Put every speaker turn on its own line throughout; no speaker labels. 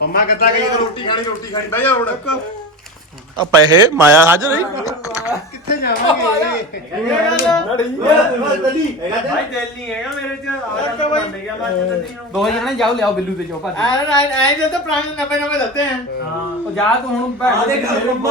ਪੰਮਾ ਕਿੱਦਾਂ ਗਈ ਰੋਟੀ ਖਾਣੀ ਬਹਿ ਜਾ ਹੁਣ
ਆ ਪੈਸੇ ਮਾਇਆ ਹਾਜ਼ਰ ਹੀ
ਕਿੱਥੇ ਜਾਵਾਂਗੇ
ਭਾਈ ਦਿਲ ਨਹੀਂ ਹੈਗਾ ਮੇਰੇ ਚ ਆ ਮੰਨ ਗਿਆ ਮੈਂ ਦਿੱਲੀ ਨੂੰ
ਦੋ ਜਣੇ ਜਾਓ ਲਿਆਓ ਬਿੱਲੂ ਤੇ ਜਾਓ ਭੱਜ
ਐ ਜੇ ਤਾਂ ਪੁਰਾਣੇ 90 ਦਿੱਤੇ ਆ
ਉਹ ਜਾ ਤੂੰ ਹੁਣ ਭੈਣ ਦੇ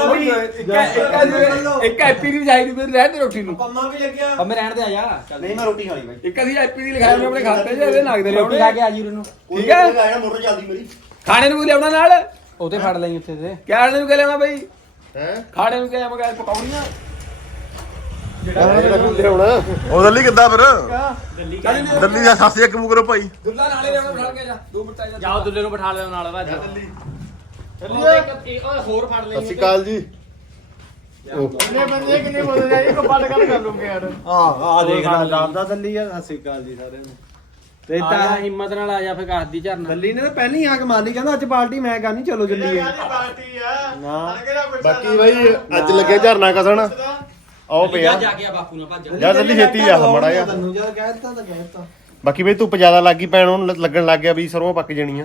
ਇੱਕ ਐਪੀ ਦੀ ਜਾਈ ਦੀ ਮੇਰੇ ਰਹਿਣ ਦੇ ਰੋਟੀ ਨੂੰ
ਪੰਮਾ ਵੀ ਲੱਗਿਆ
ਪੰਮੇ ਰਹਿਣ ਦੇ ਆ ਜਾ ਚੱਲ
ਨਹੀਂ ਮੈਂ ਰੋਟੀ ਖਾਣੀ ਬਾਈ
ਇੱਕ ਅਸੀਂ ਐਪੀ ਦੀ ਲਿਖਾਇਆ ਆਪਣੇ ਖਾਤੇ 'ਚ ਇਹਦੇ ਨਗਦ ਲਿਆਉਣੇ ਖਾ ਕੇ ਆ ਜੀ ਉਹਨੂੰ ਠੀਕ ਹੈ
ਆਇਆ ਮੋਟਰ ਚੱਲਦੀ ਮੇਰੀ
ਖਾਣੇ ਨੂੰ ਵੀ ਲਿਆਉਣਾ ਨਾਲ ਉਹਤੇ ਫੜ ਲਈ ਉੱਥੇ ਤੇ ਖਾਣੇ ਨੂੰ ਕੀ ਲਿਆਉਣਾ ਬਈ
ਹੈ
ਖਾਣੇ ਨੂੰ ਕੀ ਲਿਆਵਾਂਗਾ ਪਕੌੜੀਆਂ
ਉਹ ਦੱਲੀ ਕਿੱਦਾਂ ਫਿਰ ਦੱਲੀ ਦਾ ਸਾਸੇ ਇੱਕ ਮੂੰਹ ਕਰੋ ਭਾਈ
ਦੁੱਲਾ ਨਾਲੇ ਲਿਆਉਣਾ ਬਿਠਾ ਕੇ ਜਾ 2 ਮਿੰਟ ਆ ਜਾਓ ਦੁੱਲੇ ਨੂੰ ਬਿਠਾ ਲਿਓ ਨਾਲ ਵਾ ਹੋਰ ਫੜ ਲਈ
ਸਤਿ ਸ਼੍ਰੀ ਅਕਾਲ ਜੀ
ਕਿੰਨੇ ਬੰਦੇ ਕਿੰਨੇ ਬੋਲ ਜਾਈ ਇੱਕ ਪੱਟ ਕਰ ਲੂੰਗੇ ਯਾਰ
ਆ
ਦੇਖਣਾ ਲਾਂਦਾ ਦੱਲੀ ਆ ਸਤਿ ਸ਼੍ਰੀ ਅਕਾਲ ਜੀ ਸਾਰਿਆਂ ਨੂੰ
ਤੇ ਤਾਂ ਹਿੰਮਤ ਨਾਲ ਆ ਜਾ ਫੇ ਕਰਦੀ ਝਰਨਾ
ਦੱਲੀ ਨੇ ਤਾਂ ਪਹਿਲਾਂ ਹੀ ਆਕ ਮਾਰ ਲਈ ਕਹਿੰਦਾ ਅੱਜ ਪਾਰਟੀ ਮੈਂ ਕਰਨੀ ਚਲੋ ਚੱਲੀਏ ਪਾਰਟੀ ਆ ਨਾ
ਬਾਕੀ ਬਾਈ ਅੱਜ ਲੱਗੇ ਝਰਨਾ ਕਸਣ ਆਓ ਪਿਆ
ਜਾ ਕੇ ਆ ਬਾਪੂ ਨਾਲ ਭੱਜ
ਜਾ ਜਲਦੀ ਛੇਤੀ ਜਾ ਮੜਾ ਜਾ
ਤੈਨੂੰ ਜਦ ਕਹਿ ਦਿੱਤਾ ਤਾਂ ਕਹਿ ਦਿੱਤਾ
ਬਾਕੀ ਬਈ ਧੁੱਪ ਜ਼ਿਆਦਾ ਲੱਗ ਗਈ ਪੈਣ ਹੁਣ ਲੱਗਣ ਲੱਗ ਗਿਆ ਵੀ ਸਰੋਂ ਪੱਕ ਜਾਣੀ ਆ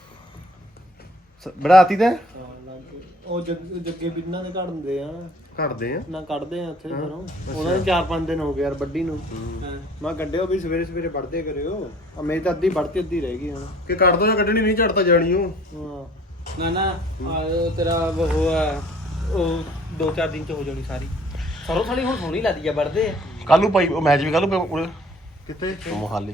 ਬੜਾਤੀ ਤੇ
ਉਹ ਜੱਗੇ ਬਿੰਨਾਂ ਦੇ ਕੱਢਦੇ ਆ
ਕੱਢਦੇ ਆ
ਨਾ ਕੱਢਦੇ ਆ ਉੱਥੇ ਘਰੋਂ ਉਹਨਾਂ ਦੇ 4-5 ਦਿਨ ਹੋ ਗਏ ਯਾਰ ਵੱਡੀ ਨੂੰ ਮੈਂ ਕੱਢਿਓ ਵੀ ਸਵੇਰੇ ਵੜਦੇ ਕਰਿਓ ਆ ਮੇਰੀ ਤਾਂ ਅੱਧੀ ਵੜਤੀ ਅੱਧੀ ਰਹਿ ਗਈ ਹੁਣ
ਕਿ ਕੱਢ ਦੋ ਜਾਂ ਕੱਢਣੀ ਨਹੀਂ ਝੜਤਾ ਜਾਣੀ ਉਹ
ਹਾਂ
ਨਾ ਤੇਰਾ ਉਹ ਆ ਉਹ 2-4 ਦਿਨ ਚ ਹੋ ਜਾਣੀ ਸਾਰੀ ਸਰੋਂ ਥਾਲੀ ਹੁਣ ਸੋਹਣੀ ਲੱਗਦੀ ਆ ਵੜਦੇ ਆ
ਕੱਲ ਨੂੰ ਭਾਈ ਉਹ ਮੈਚ ਵੀ ਕੱਲ ਨੂੰ
ਕਿੱਥੇ
ਮੋਹਾਲੀ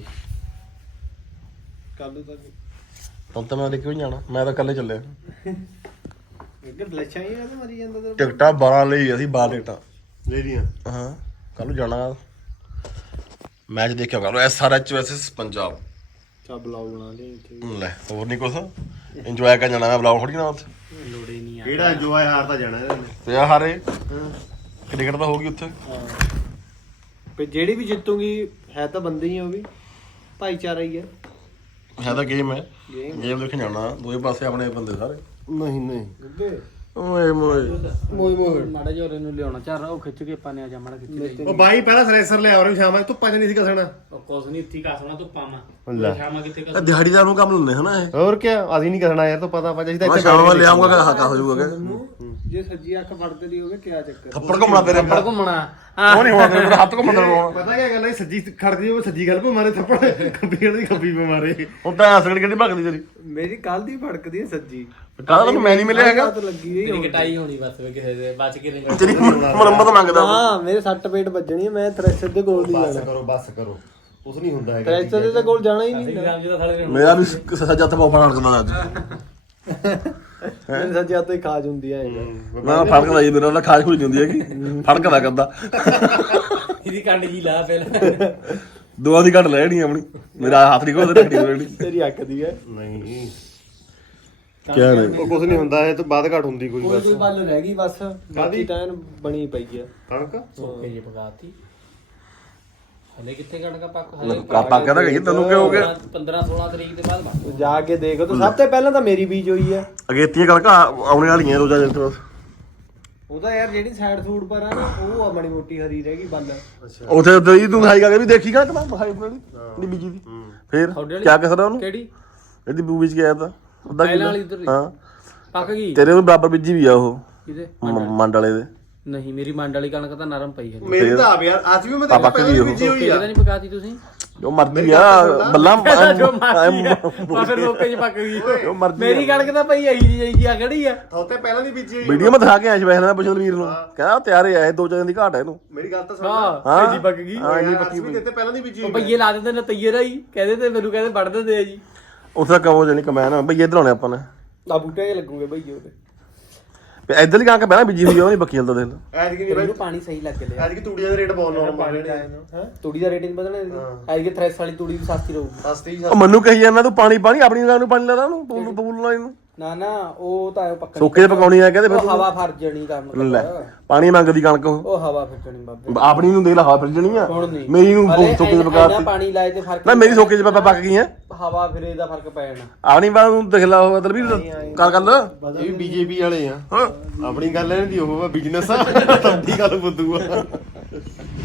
ਕੱਲ ਤੱਕ
ਤਾਂ ਮੈਂ ਦੇਖਿਓ ਜਾਣਾ ਮੈਂ ਤਾਂ ਇਕੱਲੇ ਚੱਲਿਆ
ਇੱਕ ਲੱਛਾਂ ਹੀ ਆ ਤੇ ਮਰੀ ਜਾਂਦਾ ਤੇ
ਟਿਕਟਾਂ 12 ਲਈ ਅਸੀਂ 12 ਟਿਕਟਾਂ
ਲੈ ਲੀਆਂ
ਹਾਂ ਕੱਲ ਨੂੰ ਜਾਣਾ ਮੈਚ ਦੇਖਿਓ ਕੱਲ SRH ਵਰਸਸ ਪੰਜਾਬ
ਚਾ ਬਲਾਉ ਬਣਾ ਲਈ ਇੱਥੇ
ਲੈ ਹੋਰ ਨਹੀਂ ਕੁਛ ਇੰਜੋਏ ਕਰਨ ਜਾਣਾ ਮੈਂ ਬਲਾਉ ਥੋੜੀ ਨਾ ਉੱਥੇ
ਲੋੜੇ ਨਹੀਂ ਆ
ਕਿਹੜਾ ਇੰਜੋਏ ਹਾਰ ਤਾਂ ਜਾਣਾ ਇਹਨੇ
ਤੇ ਆ ਹਾਰੇ ਟਿਕਟ ਤਾਂ ਹੋਗੀ ਉੱਥੇ
ਤੇ ਜਿਹੜੀ ਵੀ ਜਿੱਤੂਗੀ ਹੈ ਤਾਂ ਬੰਦੇ ਹੀ ਆ ਉਹ ਵੀ ਭਾਈਚਾਰਾ ਹੀ ਹੈ
ਹੈ ਤਾਂ ਗੇਮ ਹੈ
ਗੇਮ
ਗੇਮ ਦੇਖਣ ਜਾਣਾ ਦੋਵੇਂ ਪਾਸੇ ਆਪਣੇ ਬੰਦੇ ਸਾਰੇ
ਨਹੀਂ ਨਹੀਂ
ਗੁੱਗੇ
ਓਏ ਮੋਏ
ਮਾੜਾ ਜਿਹਾ ਉਹਨੂੰ ਲਿਆਉਣਾ ਚਾਹ ਉਹ ਖਿੱਚ ਕੇ ਪਾਣੇ ਆ ਜਾ ਮਾੜਾ ਖਿੱਚ ਕੇ
ਉਹ ਬਾਈ ਪਹਿਲਾਂ ਸਲੈਸਰ ਲਿਆ ਔਰ ਸ਼ਾਮਾਂ ਨੂੰ ਧੁੱਪਾਂ ਚ ਨਹੀਂ ਸੀ ਕਸਣਾ
ਉਹ ਕੁਛ ਨਹੀਂ ਇੱਥੇ ਕਾਸਣਾ ਤੂੰ ਪਾਵਾਂ
ਲੈ।
ਸ਼ਾਮਾਂ ਕਿੱਥੇ
ਇਹ ਦਿਹਾੜੀਦਾਰ ਨੂੰ ਕੰਮ ਲੈਂਦੇ ਹਨਾ ਇਹ
ਹੋਰ ਕੀ ਅਸੀਂ ਨਹੀਂ ਕਸਣਾ ਯਾਰ ਤੂੰ ਪਤਾ ਅਸੀਂ ਤਾਂ
ਮੈਂ
ਇੱਥੇ
ਸ਼ਾਮ ਨੂੰ ਲਿਆਉਂਗਾ ਕਿ ਹਾਕਾ ਹੋ ਜਾਊਗਾ
ਜੇ ਸੱਜੀ ਅੱਖ ਫੜਦੇ ਦੀ ਹੋਵੇ ਕਿਆ ਚੱਕਰ
ਥੱਪੜ ਘੁੰਮਣਾ ਤੇਰੇ
ਪੜ ਘੁੰਮਣਾ
ਉਹ ਨਹੀਂ ਹੋਣਾ ਤੇਰੇ ਹੱਥ ਘੁੰਮਣ ਦਾ
ਪਤਾ ਕੀ ਗੱਲ ਹੈ ਸੱਜੀ ਖੜਦੀ ਉਹ ਸੱਜੀ ਗੱਲ ਪੇ ਮਾਰੇ ਥੱਪੜ ਖੱਬੀ ਦੀ ਖੱਬੀ ਪੇ ਮਾਰੇ
ਹੁਣ ਤਾਂ ਅਸਲ ਕਿਹੜੀ ਭਗਦੀ ਤੇਰੀ
ਮੇਰੀ ਕੱਲ ਦੀ ਫੜਕਦੀ ਹੈ ਸੱਜੀ
ਕਾਹਦਾ ਤੈਨੂੰ ਮੈਂ ਨਹੀਂ ਮਿਲਿਆ ਹੈਗਾ
ਤਾਂ ਲੱਗੀ ਰਹੀ
ਤੇਰੀ ਕਟਾਈ ਹੋਣੀ ਬਸ ਵੇ ਕਿਸੇ ਦੇ ਬਚ ਕੇ ਨਹੀਂ
ਤੇਰੀ ਮੁਰੰਮਤ ਮੰਗਦਾ
ਹਾਂ ਮੇਰੇ ਸੱਟ ਪੇਟ ਵੱਜਣੀ ਹੈ ਮੈਂ ਥ੍ਰੈਸ਼ਰ ਦੇ ਕੋਲ ਨਹੀਂ ਜਾਣਾ
ਬਸ ਕਰੋ ਕੁਛ ਨਹੀਂ ਹੁੰਦਾ ਹੈਗਾ
ਥ੍ਰੈਸ਼ਰ ਦੇ ਤਾਂ ਕੋਲ ਜਾਣਾ ਹੀ ਨਹੀਂ
ਗ੍ਰਾਮ ਜੀ ਦਾ ਥਾਲੇ
ਮੇਰਾ ਵੀ ਸੱਜਾ ਤੇ ਪਾਉਣਾ ਲੱਗਦਾ ਅੱਜ
ਮੇਰੇ ਸੱਜੇ ਹੱਥ ਹੀ ਖਾਜ ਹੁੰਦੀ ਹੈ
ਨਾ ਫੜਕਦਾ ਜੀ ਮੇਰਾ ਖਾਜ ਹੋਈ ਹੁੰਦੀ ਹੈਗੀ ਫੜਕਦਾ ਕਰਦਾ
ਇਹਦੀ ਕੰਡ ਜੀ ਲਾ ਪਹਿਲਾਂ
ਦੋਆਂ ਦੀ ਘੱਟ ਲੈਣੀ ਆਪਣੀ ਮੇਰਾ ਹੱਥ ਨਹੀਂ ਕੋਲ ਰੱਖਣੀ ਲੈਣੀ
ਤੇਰੀ ਅੱਖ ਦੀ ਹੈ
ਨਹੀਂ
ਕਿਆ ਨਹੀਂ
ਉਹ ਕੁਛ ਨਹੀਂ ਹੁੰਦਾ ਇਹ ਤੋਂ ਬਾਅਦ ਘਟ ਹੁੰਦੀ ਕੋਈ
ਕੋਈ
ਬਸ
ਕੋਈ ਬੱਲ ਰਹਿ ਗਈ ਬਸ ਬਾਕੀ ਤਾਂ ਐਨ ਬਣੀ ਪਈ ਹੈ
ਕਣਕ
ਸੋਕੇ ਜੀ ਪਕਾਤੀ ਹਲੇ ਕਿੱਥੇ ਕਣਕਾ ਪੱਕ ਹਲੇ
ਆਪਾਂ ਕਹਿੰਦਾ ਕਹੀ ਤੈਨੂੰ ਕੀ ਹੋ ਗਿਆ
15-16 ਤਰੀਕ ਦੇ ਬਾਅਦ ਬਣ
ਜਾ ਕੇ ਦੇਖੋ ਤਾਂ ਸਭ ਤੋਂ ਪਹਿਲਾਂ ਤਾਂ ਮੇਰੀ ਬੀਜ ਹੋਈ ਹੈ
ਅਗੇਤੀਆਂ ਕਣਕਾਂ ਆਉਣੇ ਵਾਲੀਆਂ ਰੋਜ਼ਾ ਜਿੰਤ ਬਸ
ਉਹਦਾ ਯਾਰ ਜਿਹੜੀ ਸਾਈਡ ਸੂਟ ਪਰ ਆ ਨਾ ਉਹ ਆ ਮਾੜੀ ਮੋਟੀ ਹਰੀ ਰਹਿ ਗਈ ਬੱਲ
ਉਥੇ ਦਈ ਤੂੰ ਦਿਖਾਈ ਕਰਕੇ ਵੀ ਦੇਖੀ ਗਾ ਕਿ ਦਿਖਾਈ ਨਹੀਂ ਬੀਜੀ ਦੀ ਫੇਰ ਕਿਆ ਕਸਦਾ ਉਹਨੂੰ
ਕਿਹੜੀ
ਇਹਦੀ ਬੂ ਵਿੱਚ ਗਿਆ ਤਾਂ ਅੱਧਾ
ਪਹਿਲਾਂ ਵਾਲੀ ਉਧਰ
ਹਾਂ
ਪੱਕ ਗਈ
ਤੇਰੇ ਨੂੰ ਬਰਾਬਰ ਬੀਜੀ ਵੀ ਆ ਉਹ
ਕਿਤੇ
ਮੰਡ ਵਾਲੇ ਦੇ
ਨਹੀਂ ਮੇਰੀ ਮੰਡ ਵਾਲੀ ਕਣਕ ਤਾਂ ਨਰਮ ਪਈ ਹੈ
ਮੇਰੀ ਤਾਂ ਆਪ ਯਾਰ ਅੱਜ ਵੀ ਮੈਂ
ਪਾਪਾ ਕਦੀ ਉਹ
ਬੀਜੀ ਹੋਈ ਆ
ਕਿਹਦਾ ਨਹੀਂ ਪਕਾਤੀ ਤੁਸੀਂ
ਜੋ ਮਰਦੀ ਆ ਬੱਲਾ
ਜੋ ਮਰਦੀ ਆ ਫਿਰ ਲੋਕੇ ਚ ਪੱਕ ਗਈ
ਜੋ ਮਰਦੀ
ਮੇਰੀ ਕਣਕ ਤਾਂ ਪਈ ਆਈ ਜੀ ਆ ਖੜੀ ਆ
ਥੋਤੇ ਪਹਿਲਾਂ ਦੀ ਬੀਜੀ ਹੋਈ
ਵੀਡੀਓ ਮੈਂ ਦਿਖਾ ਕੇ ਆਇਆ ਸੀ ਵੈਸੇ ਮੈਂ ਪੁੱਛਣ ਵੀਰ ਨੂੰ ਕਹਿੰਦਾ ਤਿਆਰ ਹੈ 2 ਚਾਰ ਦਿਨ ਦੀ ਘਾਟ ਹੈ ਇਹਨੂੰ
ਮੇਰੀ ਗੱਲ ਤਾਂ ਸੁਣ
ਹਾਂ ਇਹਦੀ ਪੱਕ ਗਈ
ਹਾਂ ਇੰਨੀ
ਪੱਕੀ
ਪੱਕੀ
ਵੀ ਦਿੱਤੇ ਪਹਿਲਾਂ ਦੀ ਬੀਜੀ
ਉਹ
ਹੋਈ
ਭਈਏ ਲਾ ਦਿੰਦੇ ਨੇ ਤਈਏ ਦਾ ਹੀ ਕਹਿੰਦੇ ਤੇ ਮੈਨੂੰ ਕਹਿੰਦੇ ਵੜ ਦਿੰਦੇ ਆ ਜੀ
ਉੱਥੇ ਤੱਕ ਹੋ ਜਾਣੀ ਕਮੈਨ ਬਈ ਇੱਧਰ ਆਉਣੇ ਆਪਾਂ ਨੇ
ਆ ਬੂਟੇ ਜਿਹੇ ਲੱਗੂਗੇ ਭਈ ਉਹਦੇ
ਇੱਧਰ ਹੀ ਕਣਕ ਪਹਿਲਾਂ ਬੀਜੀ ਹੋਈ ਆ ਉਹ ਨਹੀਂ ਪੱਕੀ ਹਲਦਾ ਦੇਖ ਲੈ
ਐਤਕੀ ਨਹੀਂ ਬਾਈ
ਇਹਨੂੰ ਪਾਣੀ ਸਹੀ ਲੱਗ ਲਿਆ
ਐਤਕੀ ਤੂੜੀਆਂ ਦੇ ਰੇਟ ਬਹੁਤ ਨੋਰਮਲ ਨੇ
ਹੈ
ਤੂੜੀ ਦਾ ਰੇਟ ਨਹੀਂ ਬਦਲਣਾ ਐਤਕੀ ਥ੍ਰੈਸ ਵਾਲੀ ਤੂੜੀ ਵੀ ਸਸਤੀ ਰਹੂਗੀ
ਸਸਤੀ
ਉਹ ਮੈਨੂੰ ਕਹੀ ਜਾਂਦਾ ਤੂੰ ਪਾਣੀ ਆਪਣੀ ਜਗ੍ਹਾ ਨੂੰ ਪਾਣੀ ਲਾਦਾ ਉਹਨੂੰ ਪੂਲ ਲਾਈ ਨੂੰ
ਨਾ ਨਾ ਉਹ ਤਾਂ ਪੱਕਾ
ਸੋਕੇ ਚ ਪਕਾਉਣੀ ਆ ਕਹਿੰਦੇ
ਉਹ
ਫਿਰ
ਹਵਾ ਫਰ ਜਣੀ ਦਾ
ਤੂੰ ਲੈ
ਮਤਲਬ
ਪਾਣੀ ਮੰਗਦੀ ਕਣਕ ਉਹ
ਉਹ ਹਵਾ ਫਿਰਣੀ ਬਾਬੇ
ਆਪਣੀ ਨੂੰ ਦੇਖ ਲਾ ਹਵਾ ਫਿਰ ਜਣੀ ਆ
ਹੁਣ ਨਹੀਂ
ਮੇਰੀ ਨੂੰ
ਹਲੇ
ਸੋਕੇ ਚ
ਇੰਨਾ
ਪਕਾਤੀ
ਪਾਣੀ ਲਾਏ ਤੇ ਫਰਕ
ਨਾ ਮੇਰੀ ਸੋਕੇ ਚ ਪੱਕ ਗਈ ਹੈ
ਹਵਾ ਫਿਰੇ ਦਾ ਫਰਕ ਪੈ ਜਾਣਾ
ਆਪਣੀ ਬਾਤ ਨੂੰ ਦੇਖ ਲਾ ਉਹ ਮਤਲਬ ਵੀ ਕਰ ਗੱਲ
ਇਹ ਵੀ ਬੀਜੇਪੀ ਵਾਲੇ ਆ
ਹਾਂ
ਆਪਣੀ ਗੱਲ ਇਹਨਾਂ ਦੀ ਉਹ ਬਿਜ਼ਨਸ ਆ ਤੁਹਾਡੀ ਗੱਲ ਬੁੱਧੂ ਆ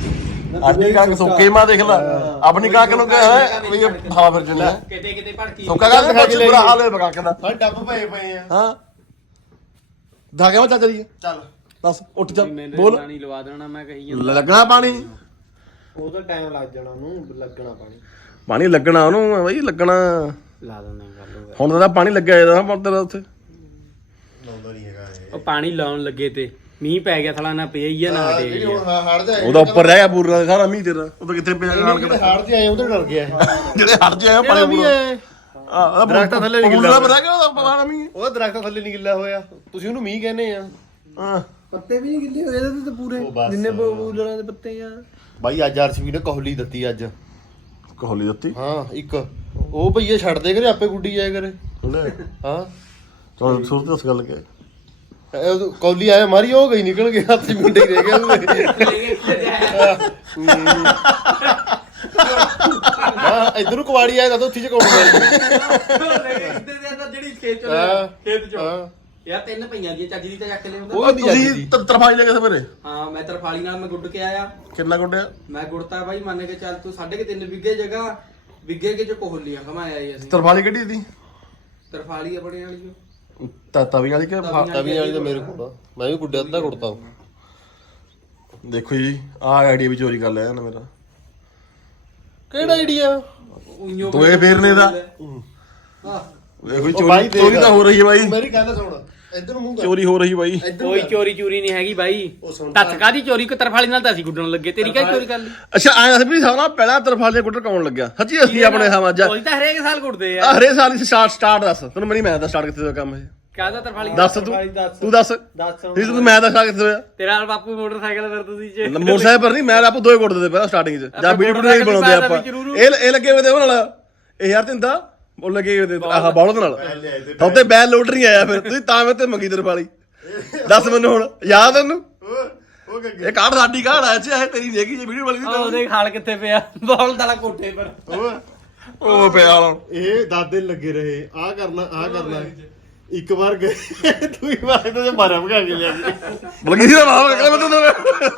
ਆਪਣੀ ਕਣਕ ਸੁੱਕੇ ਮਾ ਦੇਖ ਲੈ ਆਪਣੀ ਕਣਕ ਨੂੰ ਕਿਹਾ ਹੈ ਵੀ ਇਹ ਹਵਾ ਫਿਰ ਜੰਨੇ
ਕਿਤੇ ਕਿਤੇ ਭੜਕੀ
ਸੁੱਕਾ ਕਣਕ ਕੁਛ ਬੁਰਾ ਹਾਲ ਹੈ ਕਣਕ ਦਾ
ਹਾਂ ਡੱਬ ਪਏ ਆ
ਹਾਂ ਧਾਗੇ ਮਾ ਚੱਲ ਜਰੀਏ
ਚੱਲ
ਬਸ ਉੱਠ ਚੱਲ ਬੋਲ
ਪਾਣੀ ਲਵਾ ਦੇਣਾ ਮੈਂ ਕਹੀ
ਲੱਗਣਾ ਪਾਣੀ
ਉਹਦਾ ਟਾਈਮ ਲੱਗ ਜਾਣਾ ਉਹਨੂੰ ਲੱਗਣਾ
ਪਾਣੀ ਲੱਗਣਾ ਉਹਨੂੰ ਬਈ ਲੱਗਣਾ
ਲਾ ਦਿੰਦੇ ਗੱਲ
ਹੁਣ ਤਾਂ ਪਾਣੀ ਲੱਗਿਆ ਇਹਦਾ ਪਰ ਤੇਰਾ ਉੱਥੇ
ਲਾਉਂਦਾ ਨਹੀਂ ਹੈਗਾ ਇਹ
ਉਹ ਪਾਣੀ ਲਾਉਣ ਲੱਗੇ ਤੇ ਮੀਂਹ ਪੈ ਗਿਆ ਥਲਾ ਨਾ ਪਿਆ ਹੀ ਆ ਨਾ ਹਟੇ
ਜਿਹੜੀ ਹੁਣ ਹੜ ਜਾਏ
ਉਹਦਾ ਉੱਪਰ ਰਹਿ ਗਿਆ ਪੂਰਾ ਸਾਰਾ ਮੀਂਹ ਤੇਰਾ ਉਹ ਤਾਂ ਕਿੱਥੇ ਪਿਆ ਨਾਲ
ਜਿਹੜੇ ਹੜ ਤੇ ਆਏ ਉਹਦੇ ਡਰ ਗਿਆ
ਜਿਹੜੇ ਹਟ ਜਾਏ ਪਾਣੀ
ਵੀ
ਪੂਰਾ ਆ
ਦਰਖਤਾਂ ਥੱਲੇ ਨਹੀਂ ਗਿੱਲਾ
ਰਹਿ ਗਿਆ ਉਹਦਾ ਪਾਣੀ ਮੀਂਹ
ਉਹਦਾ ਦਰਖਤਾਂ ਥੱਲੇ ਨਹੀਂ ਗਿੱਲਾ ਹੋਇਆ ਤੁਸੀਂ ਉਹਨੂੰ ਮੀਂਹ ਕਹਿੰਦੇ ਆ
ਹਾਂ
ਪੱਤੇ ਵੀ ਨਹੀਂ ਗਿੱਲੇ ਹੋਏ ਇਹਦੇ ਤੇ ਪੂਰੇ ਜਿੰਨੇ ਬੂਲਰਾਂ ਦੇ ਪੱਤੇ ਆ
ਬਾਈ ਅੱਜ ਆਰਸੀਬੀ ਨੇ ਕੋਹਲੀ ਦਿੱਤੀ ਅੱਜ
ਕੋਹਲੀ ਦਿੱਤੀ
ਹਾਂ ਇੱਕ ਉਹ ਭਈਏ ਛੱਡ ਦੇ ਕਰੇ ਆਪੇ ਗੁੱਡੀ ਜਾਏ ਕਰੇ ਹਾਂ
ਚਲ ਸੁਰਤ ਦੱਸ ਗੱਲ ਕੇ
ਕੋਹਲੀ ਆਇਆ ਮਾਰੀ ਉਹ ਗਈ ਨਿਕਲ ਗਿਆ ਹੱਥ ਮੁੰਡੇ ਹੀ ਰਹਿ ਗਿਆ ਹਾਂ ਇਧਰੋਂ ਕੁਵਾੜੀ ਆਇਆ ਤਾਂ ਉੱਥੇ ਚ ਕੌਣ
ਜਿਹੜੀ ਖੇਤ ਚੋਂ ਯਾਰ ਤਿੰਨ ਪਈਆਂ ਦੀ ਚੱਜ ਦੀ ਤਾਂ ਚੱਕ ਲਿਆਉਂਦਾ
ਉਹ
ਤੁਸੀਂ ਤਰਫਾਈ ਲੈ ਕੇ ਸਵੇਰੇ
ਹਾਂ ਮੈਂ ਤਰਫਾਲੀ ਨਾਲ ਮੈਂ ਗੁੱਡ ਕੇ ਆਇਆ
ਕਿੰਨਾ ਗੁੱਡਿਆ
ਮੈਂ ਗੁੜਤਾ ਬਾਈ ਮੰਨ ਕੇ ਚੱਲ ਤੂੰ 3.5 ਵਿਗੇ ਜਗ੍ਹਾ ਵਿਗੇ ਕੇ ਚ ਕੋਹਲੀਆਂ ਘਮਾਇਆ ਈ ਅਸੀਂ
ਤਰਫਾਲੀ ਕਿਹੜੀ ਦੀ
ਤਰਫਾਲੀ ਆਪਣੇ ਵਾਲੀ ਜੋ
ਤਵੀ ਵਾਲੀ ਕਿ
ਤਵੀ ਵਾਲੀ ਤਾਂ ਮੇਰੇ ਕੋਲ ਆ। ਮੈਂ ਵੀ ਗੁੱਡੇ ਅੱਧਾ ਕੁੜਤਾ
ਦੇਖੋ ਜੀ ਆਹ ਆਈਡੀਆ ਵੀ ਚੋਰੀ ਕਰ ਲਿਆ ਇਹਨੇ ਮੇਰਾ
ਕਿਹੜਾ ਆਈਡੀਆ
ਦੋਏ ਫੇਰਨੇ ਦਾ
ਆਹ
ਦੇਖੋ ਚੋਰੀ ਤਾਂ ਹੋ ਰਹੀ ਹੈ ਬਾਈ
ਮੇਰੀ ਗੱਲ ਸੁਣ ਇੱਧਰ ਨੂੰ ਮੂੰਹ ਕਰ
ਚੋਰੀ ਹੋ ਰਹੀ ਬਾਈ
ਕੋਈ ਚੋਰੀ ਨਹੀਂ ਹੈਗੀ ਬਾਈ ਤੱਕ ਕਾਦੀ ਚੋਰੀ ਕੋ ਤਰਫਾਲੀ ਨਾਲ ਤਾਂ ਅਸੀਂ ਗੁੱਡਣ ਲੱਗੇ ਤੇਰੀ ਕਾਹਦੀ ਚੋਰੀ ਕਰ ਲਈ
ਅੱਛਾ ਆਇਆ ਸੀ ਵੀ ਸਾਰਾ ਪਹਿਲਾਂ ਤਰਫਾਲੇ ਗੁੱਟਰ ਕਾਉਣ ਲੱਗਿਆ ਸੱਚੀ ਅਸੀਂ ਆਪਣੇ ਹਵਾ ਜਾ
ਕੋਈ ਤਾਂ ਹਰੇਕ ਸਾਲ ਗੁੱਡਦੇ ਆ
ਹਰੇ ਸਾਲ ਹੀ ਸਟਾਰਟ ਦੱਸ ਤੈਨੂੰ ਮੇਰੀ ਮੈਂ ਦਾ ਸਟਾਰਟ ਕਿੱਥੇ ਹੋਇਆ ਕੰਮ ਇਹ
ਕਾਹਦਾ ਤਰਫਾਲੀ
ਦੱਸ ਤੂੰ ਦੱਸ ਨਹੀਂ ਤੂੰ ਮੈਂ ਦਾ ਸਟਾਰਟ ਕਿੱਥੇ ਹੋਇਆ
ਤੇਰਾ ਨਾਲ ਬਾਪੂ ਮੋਟਰਸਾਈਕਲ ਫਿਰ ਤੁਸੀਂ ਜੇ
ਮੋਟਰਸਾਈਕਲ ਪਰ ਨਹੀਂ ਮੈਂ ਆਪੂ ਦੋਏ ਗੁੱਟਦੇ ਪਹਿਲਾਂ ਸਟਾਰਟਿੰਗ ਚ ਜਾਂ ਵੀਡੀਓ ਨਹੀਂ ਬਣਾਉਂਦੇ ਆਪਾਂ ਇਹ ਲੱਗੇ ਹੋਏ ਤੇ ਉਹ ਨਾਲ ਇਹ ਯਾਰ ਤਿੰਦਾ ਉਹ ਲੱਗੇ ਹੋਏ ਤੇ ਆਹ ਬਾਲੋ ਦੇ ਨਾਲ ਤਾਂ ਉੱਤੇ ਬੈਲ ਲੋਡ ਨਹੀਂ ਆਇਆ ਫਿਰ ਤੁਸੀਂ ਤਾਂ ਮੈਂ ਤੇ ਮੰਗੀ ਤਰਫਾਲੀ ਦੱਸ ਮੈਨੂੰ ਹੁਣ ਯਾਦ ਤੈਨੂੰ ਇਹ ਕਾਰਡ ਸਾਡੀ ਕਾਰਡ ਆ ਚ ਤੇਰੀ ਦੇਖੀ ਜੇ ਵੀਡੀਓ ਵਾਲੀ
ਉਹਦੇ ਖਾਲ ਕਿੱਥੇ ਪਿਆ ਬੌਲ ਵਾਲਾ ਕੋਠੇ ਪਰ
ਉਹ ਪਿਆ ਹੁਣ
ਇਹ ਦਾਦੇ ਲੱਗੇ ਰਹੇ ਆ ਕਰਨਾ ਇੱਕ ਵਾਰ ਗਏ ਤੂੰ ਹੀ ਵਾਰ ਤੇ ਮਾਰਿਆ ਭਗਾ ਕੇ ਲਿਆ
ਬਲਕੀ ਸੀ ਨਾ ਮਾਰ ਕਹਿੰਦਾ ਮੈਂ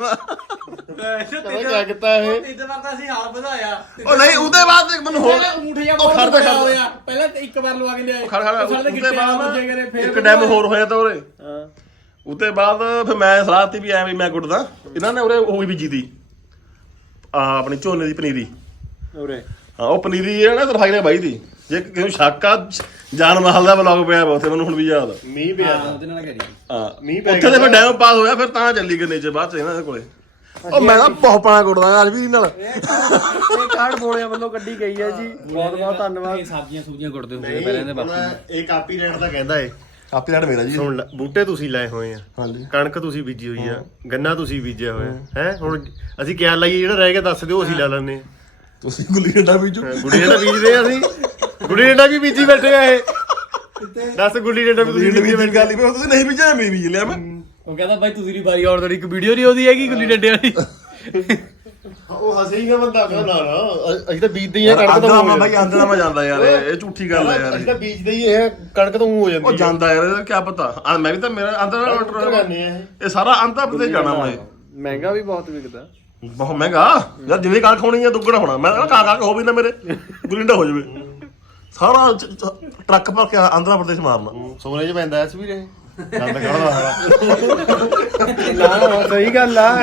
ਤੈਨੂੰ ਕਿਆ ਕੀਤਾ ਇਹ
ਤੀਜੇ ਵਾਰ ਤਾਂ ਅਸੀਂ ਹਾਲ ਵਧਾਇਆ
ਉਹ ਨਹੀਂ ਉਹਦੇ ਬਾਅਦ ਮੈਨੂੰ ਹੋਰ
ਊਠ ਜਾ
ਉਹ ਖੜਦਾ
ਹੋਇਆ ਪਹਿਲਾਂ ਇੱਕ ਵਾਰ ਲਵਾ ਕੇ ਲਿਆਏ
ਖੜ
ਉਹਦੇ
ਉਹਦੇ ਬਾਅਦ
ਫੇਰ
ਇੱਕ ਡੈਮ ਹੋਰ ਹੋਇਆ ਤਾਂ ਉਰੇ ਉਹਦੇ ਬਾਅਦ ਫਿਰ ਮੈਂ ਸਲਾਹ ਤੀ ਵੀ ਐ ਵੀ ਮੈਂ ਗੁੱਟਦਾ ਇਹਨਾਂ ਨੇ ਉਰੇ ਉਹ ਵੀ ਬੀਜੀ ਤੀ ਆਪਣੀ ਝੋਨੇ ਦੀ ਪਨੀਰੀ
ਉਰੇ
ਹਾਂ ਉਹ ਪਨੀਰੀ ਹੈ ਨਾ ਤਰਫਾਈ ਨੇ ਬਾਈ ਦੀ ਜੇ ਕਿਸੇ ਨੂੰ ਸ਼ੱਕ ਆ ਜਾਨ ਮਹਲ ਦਾ ਬਲੌਗ ਪਿਆ ਉੱਥੇ ਮੈਨੂੰ ਹੁਣ ਵੀ ਯਾਦ ਆ
ਮੀਂਹ ਪਿਆ
ਉਹਦੇ ਨਾਲ ਕਰੀ
ਹਾਂ
ਮੀਂਹ ਪੈ
ਉੱਥੇ ਤੇ ਫਿਰ ਡੈਮ ਪਾਸ ਹੋਇਆ ਫਿਰ ਤਾਂ ਚੱਲੀ ਗੰਨੇ ਚ ਬਾਅਦ ਚ ਇਹਨਾਂ ਦੇ ਕੋਲੇ ਉਹ ਮੈਂ ਤਾਂ ਬਹੁਤ ਪਾਣਾ ਗੁੱਟਦਾ ਅੱਜ ਵੀ ਨਾਲ
ਇਹ ਕਾਰਡ ਬੋਲਿਆਂ ਵੱਲੋਂ ਕੱਢੀ ਗਈ ਹੈ ਜੀ ਬਹੁਤ ਬਹੁਤ ਧੰਨਵਾਦ
ਸਬਜ਼ੀਆਂ ਗੁੱਟਦੇ ਹੁੰਦੇ ਪਹਿਲਾਂ ਦੇ ਬਾਪੂ
ਇਹ ਕਾਪੀਰਾਈਟ ਦਾ ਕਹਿੰਦਾ ਏ
ਕਾਪੀਰਾਈਟ ਮੇਰਾ ਜੀ
ਸੁਣ ਲੈ ਬੂਟੇ ਤੁਸੀਂ ਲਾਏ ਹੋਏ ਆ
ਹਾਂਜੀ
ਕਣਕ ਤੁਸੀਂ ਬੀਜੀ ਹੋਈ ਆ ਗੰਨਾ ਤੁਸੀਂ ਬੀਜਿਆ ਹੋਇਆ ਹੈ ਹੁਣ ਅਸੀਂ ਕਿਆ ਲਾਈਏ ਜਿਹੜਾ ਰਹਿ ਗਿਆ ਦੱਸ ਦਿਓ ਅਸੀਂ ਲਾ ਲੈਣੇ
ਤੁਸੀਂ ਗੁੱਲੀ ਡੰਡਾ ਬੀਜੋ
ਗੁੱਡੀ ਡੰਡਾ ਬੀਜਦੇ ਆ ਅਸੀਂ ਗੁੱਡੀ ਡੰਡਾ ਵੀ ਬੀਜੀ ਬੈਠੇ ਆ ਇਹ ਦੱਸ ਗੁੱਡੀ ਡੰਡਾ ਵੀ ਤੁਸੀਂ
ਗੁੱਲੀ ਡੰਡਾ ਗੱਲ ਹੀ ਤੁਸੀਂ ਨਹੀਂ ਬੀਜਿਆ ਮੈਂ ਬੀਜ ਲਿਆ ਮੈਂ
ਉਹ ਕਹਿੰਦਾ ਬਾਈ ਤੁਸੀਂ ਦੀ ਵਾਰੀ ਆਉਣ ਤੁਹਾਡੀ ਇੱਕ ਵੀਡੀਓ ਨਹੀਂ ਆਉਂਦੀ ਹੈਗੀ ਗੁੱਲੀ ਡੰਡੇ ਵਾਲੀ
ਉਹ ਹਸੇਗਾ ਬੰਦਾ ਕਹਿੰਦਾ ਨਾ ਅਸੀਂ ਤਾਂ ਬੀਜਦੇ ਹੀ ਆ ਕਣਕ
ਆਂਦਾ
ਤਾਂ
ਮੈਂ ਬਾਈ ਆਂਦਾ ਮੈਂ ਜਾਂਦਾ ਯਾਰ ਇਹ ਝੂਠੀ ਗੱਲ ਹੈ ਯਾਰ
ਅਸੀਂ ਤਾਂ ਬੀਜਦੇ ਹੀ ਇਹ ਕਣਕ ਤਾਂ ਹੋ ਜਾਂਦੀ
ਉਹ ਜਾਂਦਾ ਯਾਰ ਇਹਦਾ ਕੀ ਪਤਾ ਮੈਂ ਵੀ ਤਾਂ ਮੇਰਾ ਆਂਦਾ
ਕਰਨੇ ਆ
ਇਹ ਸਾਰਾ ਆਂਦਾ ਪਤੇ ਜਾਣਾ ਮੈਂ
ਮਹਿੰਗਾ ਵੀ ਬਹੁਤ ਵਿਕਦਾ
ਬਹੁਤ ਮਹਿੰਗਾ ਯਾਰ ਜਿਵੇਂ ਕਣਕ ਹੋਣੀ ਆ ਦੁੱਗਣਾ ਹੋਣਾ ਮੈਂ ਕਹਿੰਦਾ ਕਾ ਹੋ ਵੀ ਨਾ ਮੇਰੇ ਗੁਲਿੰਡਾ ਹੋ ਜਾਵੇ ਸਾਰਾ ਟਰੱਕ ਭਰ ਕੇ ਆਂਧਰਾ ਪ੍ਰਦੇਸ਼ ਮਾਰਨਾ
ਸੋਨੇ 'ਚ ਪੈਂਦਾ ਐਸ ਵੀ ਰਹੇ ਗੰਦ ਕੱਢਦਾ
ਨਾ ਸਹੀ ਗੱਲ ਆ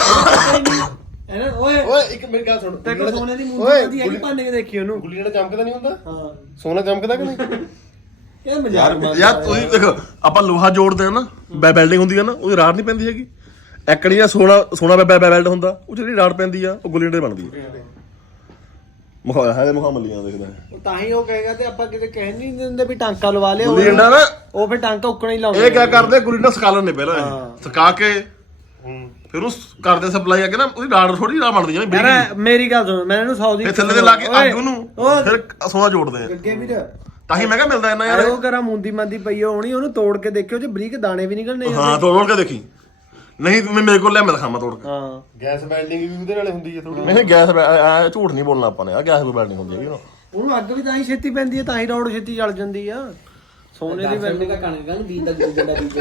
ਓਏ
ਓਏ ਇੱਕ ਮੇਰੀ ਗੱਲ ਸੁਣ
ਤੇ ਕੋ ਸੋਨੇ ਦੀ ਮੂੰਹ ਦੀ ਹੈਗੀ ਭਾਂਡੇ ਕੇ ਦੇਖੀ ਉਹਨੂੰ
ਗੁੱਲੀ ਡੰਡਾ ਚਮਕਦਾ ਨਹੀਂ ਹੁੰਦਾ
ਹਾਂ
ਸੋਨਾ ਚਮਕਦਾ ਕਿ ਨਹੀਂ
ਇਹ ਮਜ਼ਾਕ
ਯਾਰ ਤੁਸੀਂ ਦੇਖੋ ਆਪਾਂ ਲੋਹਾ ਜੋੜਦੇ ਆ ਨਾ ਬੈਲਡਿੰਗ ਹੁੰਦੀ ਆ ਨਾ ਉਹਦੀ ਰਾੜ ਨਹੀਂ ਪੈਂਦੀ ਹੈਗੀ ਐਕੜੀ ਦਾ ਸੋਨਾ ਬੈਲਡ ਹੁੰਦਾ ਉਹ ਜਿਹੜੀ ਰਾੜ ਪੈਂਦੀ ਆ ਉਹ ਗੁੱਲੀ ਡੰਡੇ ਬਣਦੀ ਆ ਮੁਖਾ ਹੈ ਮੁਖਾ ਮੱਲੀਆਂ ਦੇਖਦਾ
ਤਾਂ ਹੀ ਉਹ ਕਹੇਗਾ ਤੇ ਆਪਾਂ ਕਿਤੇ ਕਹਿ ਨਹੀਂ ਦਿੰਦੇ ਵੀ ਟਾਂਕਾ ਲਵਾ ਲਿਆ
ਗੁੱਲੀ ਡੰਡਾ ਨਾ
ਉਹ ਫਿਰ ਟਾਂਕਾ ਉੱਕਣਾ ਹੀ ਲਾਉਂਦੇ
ਇਹ ਕਿਆ ਕਰਦੇ ਗੁੱਲੀ ਡੰਡਾ ਸਕਾ ਲੈਂਦੇ ਪਹਿਲਾਂ ਇਹ ਸਕਾ ਕੇ ਫਿਰ ਉਹ ਕਰਦੇ ਸਪਲਾਈ ਆ ਕੇ ਨਾ ਉਹਦੀ ਰਾੜ ਥੋੜੀ ਰਾੜ ਬਣਦੀ ਜਿਵੇਂ
ਯਾਰ ਮੇਰੀ ਗੱਲ ਸੁਣ ਮੈਂ ਇਹਨੂੰ 100 ਦੀ
ਫਿਰ ਥੱਲੇ ਤੇ ਲਾ ਕੇ ਅੱਗ ਨੂੰ ਫਿਰ ਸੋਨਾ ਜੋੜਦੇ ਆ
ਅੱਗੇ ਵੀਰ
ਤਾਂ ਹੀ ਮੈਂ ਕਿਹਾ ਮਿਲਦਾ ਇੰਨਾ ਯਾਰ
ਉਹ ਕਰਾ ਮੁੰਦੀ ਮੰਦੀ ਪਈ ਹੋਣੀ ਉਹਨੂੰ ਤੋੜ ਕੇ ਦੇਖਿਓ ਜੇ ਬਰੀਕ ਦਾਣੇ ਵੀ ਨਿਕਲਣੇ
ਹਾਂ ਤੋੜ ਕੇ ਦੇਖੀ ਨਹੀਂ ਮੇਰੇ ਕੋਲ ਲੈ ਮੈਂ ਦਿਖਾਵਾਂ ਤੋੜ ਕੇ
ਹਾਂ
ਗੈਸ ਵੈਲਡਿੰਗ ਵੀ ਉਹਦੇ ਨਾਲ ਹੁੰਦੀ ਹੈ ਥੋੜੀ
ਨਹੀਂ ਗੈਸ ਝੂਠ ਨਹੀਂ ਬੋਲਣਾ ਆਪਾਂ ਨੇ ਆ ਗੈਸ ਵੈਲਡਿੰਗ ਹੁੰਦੀ ਹੈਗੀ ਨਾ
ਉਹਨੂੰ ਅੱਗ ਵੀ ਤਾਂ ਹੀ ਛੇਤੀ ਪੈਂਦੀ ਹੈ ਤਾਂ ਹੀ ਰੌੜ ਛੇਤੀ ਜਲ ਜਾਂਦੀ ਆ ਸੋਨੇ ਦੀ
ਵੈਲਿਊ ਦਾ ਕਣਕ ਗਣ ਬੀਜ ਦਾ ਗੁੱਲੀ ਡੰਡਾ ਬੀਜ ਦੇ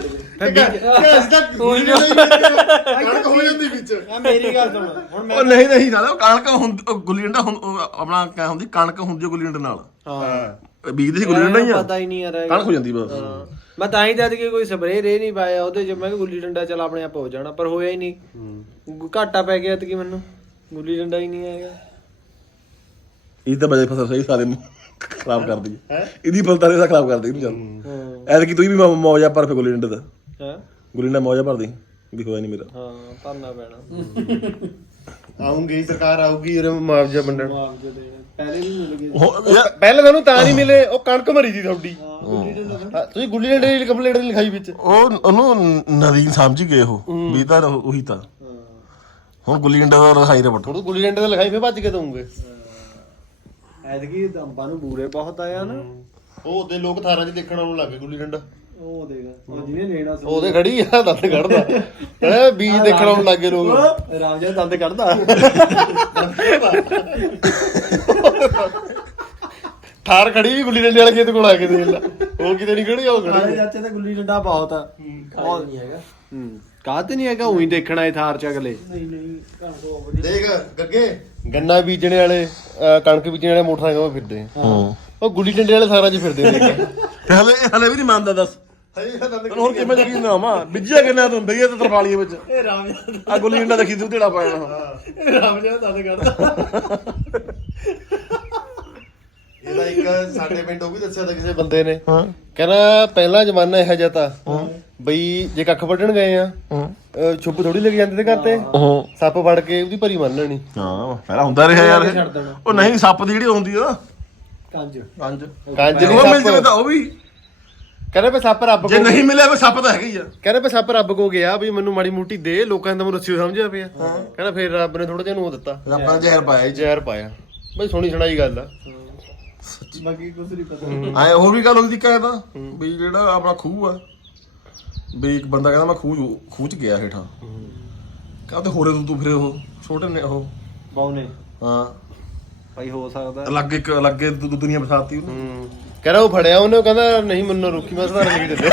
ਕਣਕ ਹੋ ਜਾਂਦੀ ਵਿੱਚ।
ਮੇਰੀ ਗੱਲ ਸੁਣ ਹੁਣ
ਉਹ ਨਹੀਂ ਸਾਲਾ ਉਹ ਕਣਕ ਉਹ ਗੁੱਲੀ ਡੰਡਾ ਉਹ ਆਪਣਾ ਕਿਆ ਹੁੰਦੀ ਕਣਕ ਹੁੰਦੀ ਗੁੱਲੀ ਡੰਡੇ ਨਾਲ
ਹਾਂ
ਬੀਜਦੇ ਸੀ ਗੁੱਲੀ ਡੰਡਾ ਹੀ ਆ
ਪਤਾ ਹੀ ਨਹੀਂ ਯਾਰ
ਕਣਕ ਹੋ ਜਾਂਦੀ ਬਸ
ਮੈਂ ਤਾਂ ਹੀ ਦੱਸ ਕਿ ਕੋਈ ਸਪਰੇਅ ਰੇ ਨਹੀਂ ਪਾਇਆ ਉਹਦੇ ਚ ਮੈਂ ਕਿ ਗੁੱਲੀ ਡੰਡਾ ਚੱਲ ਆਪਣੇ ਆਪ ਹੋ ਜਾਣਾ ਪਰ ਹੋਇਆ ਹੀ ਨਹੀਂ ਘਾਟਾ ਪੈ ਗਿਆ ਤੇ ਮੈਨੂੰ ਗੁੱਲੀ ਡੰਡਾ ਹੀ ਨਹੀਂ ਆਏਗਾ
ਇਹ ਤਾਂ ਬਜੇ ਫਸਲ ਸਹੀ ਸਾਰੇ ਖਰਾਬ ਕਰਦੀ ਹੈ ਇਹਦੀ ਫਸਲ ਤਾਂ ਖਰਾਬ ਕਰਦੀ ਨਹੀਂ ਚੱਲ ਐਤਕੀ ਤੂੰ ਵੀ ਮੌਜਾ ਪਰ ਫੇ ਗੁੱਲੀ ਡੰਡੇ ਦਾ
ਹੈ
ਗੁੱਲੀ ਡੰਡਾ ਮੌਜਾ ਭਰਦੀ ਵੀ ਹੋਇਆ ਨਹੀਂ ਮੇਰਾ
ਹਾਂ ਭਰਨਾ ਪੈਣਾ
ਆਉਂਗੀ ਸਰਕਾਰ ਆਊਗੀ ਇਹਨੂੰ ਮੁਆਵਜ਼ਾ ਵੰਡਣ।
ਮੁਆਵਜ਼ੇ ਦੇ ਪਹਿਲੇ ਵੀ ਮਿਲ ਗਏ
ਪਹਿਲਾਂ ਤੁਹਾਨੂੰ ਤਾਂ ਨਹੀਂ ਮਿਲੇ ਉਹ ਕਣਕ ਮਰੀ ਸੀ ਤੁਹਾਡੀ ਤੁਸੀਂ ਗੁੱਲੀ ਡੰਡੇ ਦੀ ਕੰਪਲੇਂਟ ਲਿਖਾਈ ਵਿੱਚ
ਉਹ ਉਹਨੂੰ ਨਦੀ ਸਮਝ ਗਏ ਉਹ ਵੀ ਤਾਂ ਉਹੀ ਤਾਂ ਹੁਣ ਗੁੱਲੀ ਡੰਡਾ ਦਾ ਰਖਾਈ ਰਿਪੋਰਟ
ਥੋੜਾ ਗੁੱਲੀ ਡੰਡੇ ਦਾ ਲਿਖਾਈ ਫੇ ਭੱਜ ਕੇ ਦਊਂਗੇ।
ਐਤਕੀ ਅੰਬਾਂ ਨੂੰ ਬੂਰੇ ਬਹੁਤ ਆਇਆ ਨਾ
ਉਹ ਉਹਦੇ ਲੋਕ ਥਾਰਾਂ 'ਚ ਦੇਖਣ ਆਉਣ ਲੱਗੇ ਗੁੱਲੀ ਡੰਡਾ।
ਉਹ ਦੇਗਾ ਉਹ ਜਿਹਨੇ ਲੈਣਾ ਸੀ
ਉਹਦੇ ਖੜੀ ਆ ਦੰਦ ਕੱਢਦਾ ਹੈ ਬੀਜ ਦੇਖਣ ਆਉਣ ਲੱਗੇ ਲੋਕ।
ਰਾਮ ਜੀ ਦੰਦ ਕੱਢਦਾ
ਥਾਰ ਖੜੀ ਵੀ ਗੁੱਲੀ ਡੰਡੇ ਵਾਲੇ ਖੇਤ ਕੋਲ ਆ ਕੇ ਦੇਖ ਲੈ ਉਹ ਕਿਤੇ ਨਹੀਂ ਖੜੀ ਉਹ ਖੜੀ
ਸਾਰੇ ਚਾਚੇ ਤਾਂ ਗੁੱਲੀ ਡੰਡਾ ਬਹੁਤ ਆ
ਕਾਹ ਨਹੀਂ ਹੈਗਾ
ਕਾਹ ਤੇ ਨਹੀਂ ਹੈਗਾ ਉਹੀ ਦੇਖਣਾ ਇਹ ਥਾਰ ਚ ਅਗਲੇ
ਨਹੀਂ ਨਹੀਂ ਕਣਕ ਬਹੁਤ ਵਧੀਆ
ਦੇਖ ਗੱਗੇ ਗੰਨਾ ਬੀਜਣੇ ਵਾਲੇ ਕਣਕ ਬੀਜਣੇ ਵਾਲੇ ਮੋਟਰਸਾਈਕਲ 'ਤੇ ਫਿਰਦੇ ਆ ਉਹ ਗੁੱਲੀ ਡੰਡੇ ਵਾਲੇ ਥਾਰਾਂ 'ਚ ਫਿਰਦੇ ਨੇ
ਹਲੇ ਵੀ ਨਹੀਂ ਮੰਨਦਾ ਦੱਸ ਹੋਰ ਕਿਵੇਂ ਯਕੀਨ ਨਾ ਆਵਾਂ ਬਿੱਜਿਆ ਕਿੰਨਾ ਤੂੰ ਬਈਏ ਤੇ ਤਰਪਾਲੀਏ ਵਿੱਚ
ਇਹ ਰਾਮ ਜੀ
ਆ ਗੁੱਲੀ ਡੰਡਾ ਦੇਖੀ ਤੂੰ ਢੇੜਾ ਪਾਣਾ
ਇਹ ਰਾਮ ਜੀ ਦੰਦ ਕੱਢਦਾ
ਇਹਦਾ ਇੱਕ ਸਾਡੇ ਪਿੰਡ ਉਹ ਵੀ ਦੱਸਿਆ ਤਾਂ ਕਿਸੇ ਬੰਦੇ ਨੇ ਕਹਿੰਦਾ ਪਹਿਲਾ ਜ਼ਮਾਨਾ ਇਹੋ ਜਿਹਾ ਤਾਂ ਬਈ ਜੇ ਕੱਖ ਵੱਢਣ ਗਏ ਆ ਛੁੱਪ ਥੋੜੀ ਲੱਗ ਜਾਂਦੇ ਤੇ ਘਰ ਤੇ ਸੱਪ ਵੜ ਕੇ ਉਹਦੀ ਭਰੀ ਮੰਨ ਲੈਣੀ।
ਹਾਂ ਪਹਿਲਾਂ ਹੁੰਦਾ ਰਿਹਾ ਯਾਰ ਉਹ ਨਹੀਂ ਸੱਪ ਦੀ ਜਿਹੜੀ ਹੁੰਦੀ ਆ
ਕੰਜ
ਕੰਜ
ਕੰਜ
ਉਹ ਮਿਲ ਜਾਵੇ ਤਾਂ ਉਹ ਵੀ
ਕਹਿੰਦੇ ਵੀ ਸੱਪ ਰੱਬ
ਜੇ ਨਹੀਂ ਮਿਲਿਆ ਵੀ ਸੱਪ ਤਾਂ ਹੈਗਾ ਹੀ ਆ
ਕਹਿੰਦੇ ਵੀ ਸੱਪ ਰੱਬ ਕੋ ਗਿਆ ਵੀ ਮੈਨੂੰ ਮਾੜੀ ਮੋਟੀ ਦੇ ਲੋਕਾਂ ਨੇ ਤਾਂ ਮੈਨੂੰ ਰੱਸੀ ਸਮਝਿਆ ਪਿਆ ਕਹਿੰਦਾ ਫਿਰ ਰੱਬ ਨੇ ਥੋੜਾ ਜਿਹਾ ਨੂੰ ਦਿੱਤਾ
ਰੱਬਾਂ ਨੇ ਜ਼ਹਿਰ ਪਾਇਆ
ਜ਼ਹਿਰ ਪਾਇਆ ਬਈ ਸੁਣੀ ਸੁਣਾਈ ਗੱਲ ਆ।
ਬਾਕੀ ਕੁਝ ਨਹੀਂ ਪਤਾ
ਆਏ ਹੋਰ ਵੀ ਗੱਲ ਹੁੰਦੀ ਕਹਿੰਦਾ ਵੀ ਜਿਹੜਾ ਆਪਣਾ ਖੂਹ ਆ ਵੀ ਇੱਕ ਬੰਦਾ ਕਹਿੰਦਾ ਮੈਂ ਖੂਹ ਚ ਗਿਆ ਹੇਠਾਂ ਕਹਿੰਦੇ ਹੋਰੇ ਤੂੰ ਫਿਰ ਉਹ ਛੋਟੇ ਨੇ ਉਹ
ਬਾਉਨੇ
ਹਾਂ
ਭਾਈ ਹੋ ਸਕਦਾ
ਲੱਗੇ ਦੁਨੀਆ ਬਸਾਤੀ ਉਹਨੂੰ
ਕਹਿੰਦਾ ਉਹ ਫੜਿਆ ਉਹਨੇ ਕਹਿੰਦਾ ਨਹੀਂ ਮੈਨੂੰ ਰੋਕੀ ਮੈਂ ਸੁਧਾਰ ਲੈ ਕੇ ਚੱਲਿਆ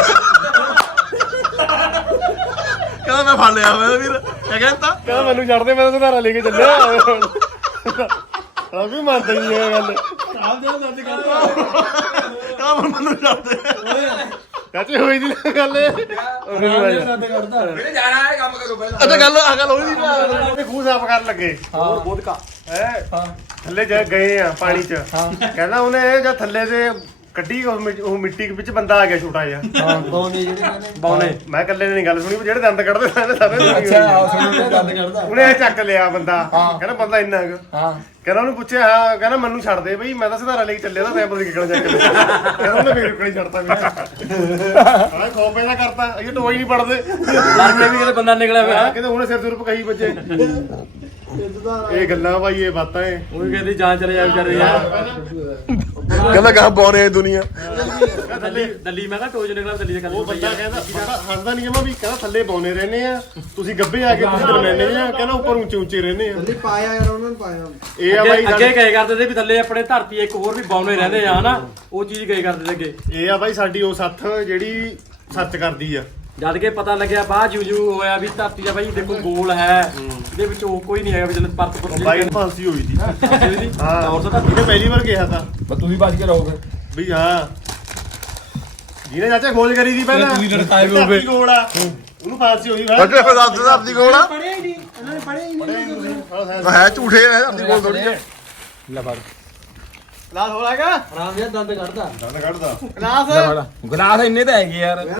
ਕਹਿੰਦਾ ਮੈਂ ਫੜ ਲਿਆ ਮੈਂ ਵੀਰ ਕਿਆ ਕਹਿੰਦਾ
ਕਹਿੰਦਾ ਮੈਨੂੰ ਛੱਡ ਦੇ ਮੈਂ ਸੁਧਾਰਾ ਲੈ ਕੇ ਚੱਲਿਆ ਆ ਵੀ ਮੰਨਦਾ ਹੀ ਇਹ ਗੱਲ
ਰਾਮ ਜੀ ਦੰਦ ਕੱਢਦਾ
ਕਹਿੰਦਾ ਮੈਨੂੰ ਛੱਡ ਦੇ
ਚਾਚੇ ਹੋਈ ਦੀ ਗੱਲ
ਰਾਮ ਜੀ ਦੰਦ ਕੱਢਦਾ
ਜਾਣਾ ਹੈ ਕੰਮ ਕਰੋ ਪਹਿਲਾਂ
ਅੱਛਾ ਗੱਲ ਹੋਈ ਨਹੀਂ
ਉਹਦੇ ਖੂਹ ਸਾਫ਼ ਕਰਨ ਲੱਗੇ
ਹਾਂ ਬੋਧਕਾ
ਹੈ ਥੱਲੇ ਜਾ ਗਏ ਆ ਪਾਣੀ 'ਚ ਕਹਿੰਦਾ ਉਹਨੇ ਜਾਂ ਥੱਲੇ ਦੇ ਕੱਢੀ ਉਹ ਮਿੱਟੀ ਵਿੱਚ ਬੰਦਾ ਆ ਗਿਆ ਛੋਟਾ ਜਿਹਾ
ਹਾਂ ਬਾਉਨੇ ਜਿਹੜੇ ਕਹਿੰਦੇ
ਬਾਉਨੇ ਮੈਂ ਇਕੱਲੇ ਨੇ ਨਹੀਂ ਗੱਲ ਸੁਣੀ ਜਿਹੜੇ ਦੰਦ ਕੱਢਦੇ ਸਾਰੇ ਸਾਰੇ
ਅੱਛਾ ਸੁਣੋ ਦੰਦ ਕੱਢਦਾ
ਉਹਨੇ ਇਹ ਚੱਕ ਲਿਆ ਬੰਦਾ ਕਹਿੰਦਾ ਬੰਦਾ ਇੰਨਾ ਹੈਗਾ
ਹਾਂ
ਕਹਿੰਦਾ ਉਹਨੂੰ ਪੁੱਛਿਆ ਹਾਂ ਕਹਿੰਦਾ ਮੈਨੂੰ ਛੱਡ ਦੇ ਬਈ ਮੈਂ ਤਾਂ ਸੁਧਾਰਾ ਲਈ ਚੱਲਿਆ ਤਾਂ ਟਾਈਮ ਕਿੱਕਣ ਚੱਕ ਲਿਆ ਕਹਿੰਦਾ ਉਹਨੇ ਫੇਰ ਕਿੱਕਣ ਛੱਡਤਾ ਮੈਂ ਹਾਂ ਖੋਪੇ ਦਾ ਕਰਤਾ ਇਹ ਟੋਈ ਨਹੀਂ ਪੜਦੇ
ਲੜਕੇ ਵੀ ਕਿਤੇ ਬੰਦਾ ਨਿਕਲਿਆ ਪਿਆ
ਕਹਿੰਦੇ ਉਹਨੇ ਸਿਰ ਦੂਰ ਪਕਾਈ ਬੱਚੇ ਇਹ ਗੱਲਾਂ ਭਾਈ ਇਹ ਬਾਤਾਂ ਏ
ਉਹ ਵੀ ਕਹਿੰਦੀ ਜਾਨ ਚਲੇ ਜਾ ਵਿਚਾਰੇ ਯਾਰ
ਕਹਿੰਦਾ ਕਹਾਂ ਬੌਨੇ ਦੁਨੀਆ
ਦੱਲੀ ਮੈਂ ਕਿਹਾ ਟੋਜ ਨਿਕਲਿਆ ਦੱਲੀ ਦੇ
ਉਹ ਬੰਦਾ ਕਹਿੰਦਾ ਹੱਸਦਾ ਨਹੀਂ ਜਮਾ ਵੀ ਕਹਿੰਦਾ ਥੱਲੇ ਬੌਨੇ ਰਹਿੰਦੇ ਆ ਤੁਸੀਂ ਗੱਭੇ ਆ ਕੇ ਤੁਸੀਂ ਦਰਮਿਆਨੇ ਆ ਕਹਿੰਦਾ ਉੱਪਰ ਉੱਚੇ ਉੱਚੇ ਰਹਿੰਦੇ ਆ
ਜਲਦੀ ਪਾਇਆ ਯਾਰ ਉਹਨਾਂ ਨੂੰ ਪਾਇਆ
ਇਹ ਆ ਬਾਈ
ਅੱਗੇ ਕਹੇ ਕਰਦੇ ਸੀ ਵੀ ਥੱਲੇ ਆਪਣੇ ਧਰਤੀ ਇੱਕ ਹੋਰ ਵੀ ਬੌਨੇ ਰਹਿੰਦੇ ਆ ਹਨਾ ਉਹ ਚੀਜ਼ ਕਹੇ ਕਰਦੇ ਸੀ ਅੱਗੇ
ਇਹ ਆ ਬਾਈ ਸਾਡੀ ਉਹ ਸੱਥ ਜਿਹੜੀ ਸੱਚ ਕਰਦੀ ਆ
ਜਦ ਕਿ ਪਤਾ ਲੱਗਿਆ ਬਾਅਦ ਜੂ ਹੋਇਆ ਵੀ ਧਰਤੀ ਦਾ ਬਾਈ ਦੇਖੋ ਗੋਲ ਹੈ ਇਹਦੇ ਵਿੱਚ ਉਹ ਕੋਈ ਨਹੀਂ ਹੈਗਾ ਵੀ ਜਦ ਪਰਤ ਪੁਰਤ
ਬਾਈ ਫਾਂਸੀ ਹੋਈ ਸੀ ਹਾਂ
ਔਰ ਤਾਂ
ਇਹਨੇ ਪਹਿਲੀ ਵਾਰ ਕਿਹਾ ਤਾਂ
ਬਸ ਤੂੰ ਵੀ ਬਚ ਕੇ ਰਹੋ ਫਿਰ
ਵੀ ਹਾਂ ਜਿਹਨੇ ਚਾਚਾ ਖੋਜ ਕਰੀ ਸੀ ਪਹਿਲਾਂ
ਤੂੰ ਵੀ ਲੜਕਾਏ ਵੀ ਹੋਵੇ।
ਗੋਲ ਆ ਉਹਨੂੰ ਫਾਂਸੀ ਹੋਈ ਵਾ
ਅੱਗੇ ਫਿਰ ਦੱਸ ਆਪਦੀ ਕੋਲ ਆ
ਪੜਿਆ ਹੀ ਨਹੀਂ ਇਹਨਾਂ ਨੇ ਪੜਿਆ ਹੀ ਨਹੀਂ
ਹੈ ਝੂਠੇ ਹੈ ਆਪਦੀ ਕੋਲ ਥੋੜੀ ਹੈ
ਲੈ ਫੜ
ਕਲਾਸ ਹੋ ਲਾਗਾ ਰਾਮ ਜੀ ਦੰਦ ਕੱਢਦਾ
ਦੰਦ ਕੱਢਦਾ
ਕਲਾਸ
ਗਲਾਸ ਇੰਨੇ ਤਾਂ ਹੈਗੇ ਯਾਰ